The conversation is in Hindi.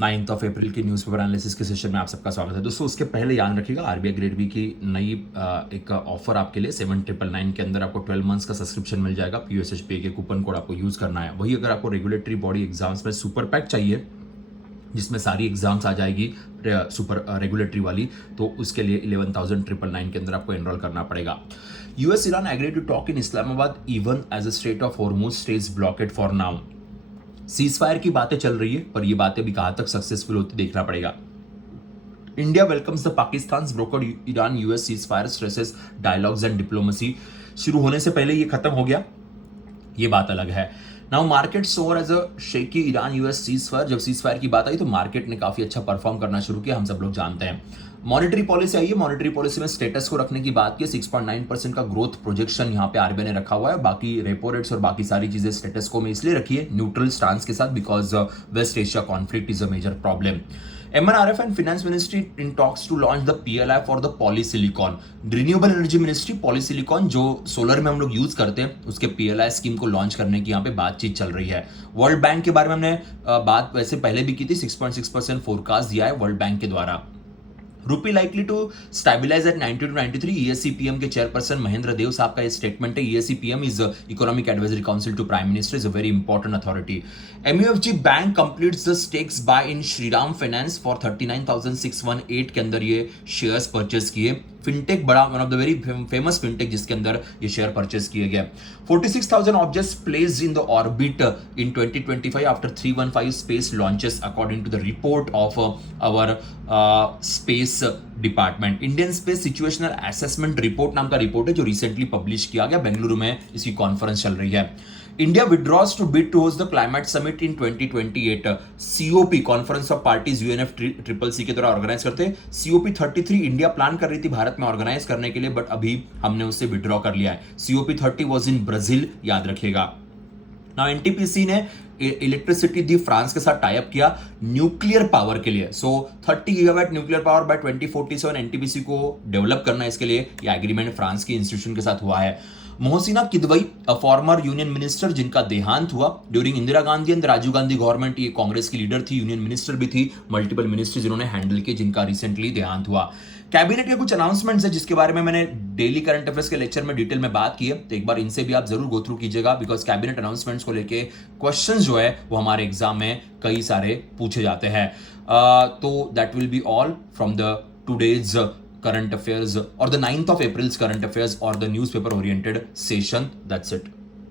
9 अप्रैल की न्यूज़पेपर एनालिसिस के सेशन में आप सबका स्वागत है दोस्तों। उसके पहले याद रखिएगा आरबीआई ग्रेड बी की नई एक ऑफर आपके लिए 7999 के अंदर आपको 12 मंथ्स का सब्सक्रिप्शन मिल जाएगा। पीयूएसएचपी के कूपन कोड आपको यूज करना है। वही अगर आपको रेगुलेटरी बॉडी एग्जाम्स में सुपर पैक चाहिए जिसमें सारी एग्जाम्स आ जाएगी सुपर रेगुलेटरी वाली, तो उसके लिए 11,999 के अंदर आपको एनरोल करना पड़ेगा। US Iran agreed to talk in Islamabad even as a strait of Hormuz stays blockade for now. Cease fire की बातें चल रही है पर ये बातें भी कहां तक सक्सेसफुल होती देखना पड़ेगा। India welcomes the Pakistan brokered Iran US cease fire stresses dialogues and diplomacy. शुरू होने से पहले ये खत्म हो गया, ये बात अलग है। Now market soar as a shaky Iran US cease fire. जब सीज फायर की बात आई तो मार्केट ने काफी अच्छा परफॉर्म करना शुरू किया, हम सब लोग जानते हैं। मॉनेटरी पॉलिसी आई है, मॉनेटरी पॉलिसी में स्टेटस को रखने की बात की। 6.9% का ग्रोथ प्रोजेक्शन यहाँ पे आरबीआई ने रखा हुआ है। बाकी रेपो रेट्स और बाकी सारी चीजें स्टेटस को में इसलिए रखी है न्यूट्रल स्टांस के साथ because West Asia conflict is a major problem. MNRF and Finance Ministry in talks to launch the PLI for the polysilicon. Renewable energy ministry polysilicon जो सोलर में हम लोग यूज करते हैं उसके PLI स्कीम को लॉन्च करने की यहाँ पे बातचीत चल रही है। वर्ल्ड बैंक के बारे में हमने बात वैसे पहले भी की थी। 6.6% फोरकास्ट दिया है वर्ल्ड बैंक के द्वारा। Rupee likely to stabilize at 90 to 93। ESC PM के चेयरपर्सन महेंद्र देव साहब का ये स्टेटमेंट है। ESC PM is economic advisory council to prime minister, is a very important authority. MUFG bank completes the stakes buy in Shriram finance for 39,618 के अंदर ये शेयर्स परचेस किए। फिनटेक बड़ा one of the very famous fintech जिसके अंदर ये शेयर परचेस किए गए। 46,000 objects placed in the orbit in 2025 after 315 space launches according to the report of our space department. Indian space situational assessment report नाम का रिपोर्ट है जो रिसेंटली पब्लिश किया गया। बेंगलुरु में इसकी कॉन्फ्रेंस चल रही है। India withdraws to bid to host the climate summit in 2028। COP conference of parties UNFCCC के द्वारा ऑर्गेनाइज करते हैं। COP 33 इंडिया प्लान कर रही थी भारत में ऑर्गेनाइज करने के लिए, बट अभी हमने उससे विड्रॉ कर लिया है। COP 30 वॉज इन ब्राजील, याद रखिएगा। नाउ NTPC ने इलेक्ट्रिसिटी दी फ्रांस के साथ टाइप किया न्यूक्लियर पावर के लिए। सो 30 gigawatt nuclear power bye 2047 NTPC को डेवलप करना, इसके लिए यह एग्रीमेंट फ्रांस की इंस्टीट्यूशन के साथ हुआ है। Mohsina Kidwai a former union minister जिनका देहांत हुआ during Indira Gandhi and Rajiv Gandhi government. ये कांग्रेस की लीडर थी, यूनियन मिनिस्टर भी थी, मल्टीपल मिनिस्ट्री जिन्होंने हैंडल किए, जिनका रिसेंटली देहांत हुआ। कैबिनेट के कुछ अनाउंसमेंट्स है जिसके बारे में मैंने डेली करंट अफेयर्स के लेक्चर में डिटेल में बात की है, तो एक बार इनसे भी आप जरूर गो थ्रू कीजिएगा बिकॉज कैबिनेट अनाउंसमेंट्स को लेके क्वेश्चंस जो है वो हमारे एग्जाम में कई सारे पूछे जाते हैं। तो that will be all from the today's current affairs or the 9th of April's current affairs or the newspaper oriented session. That's it.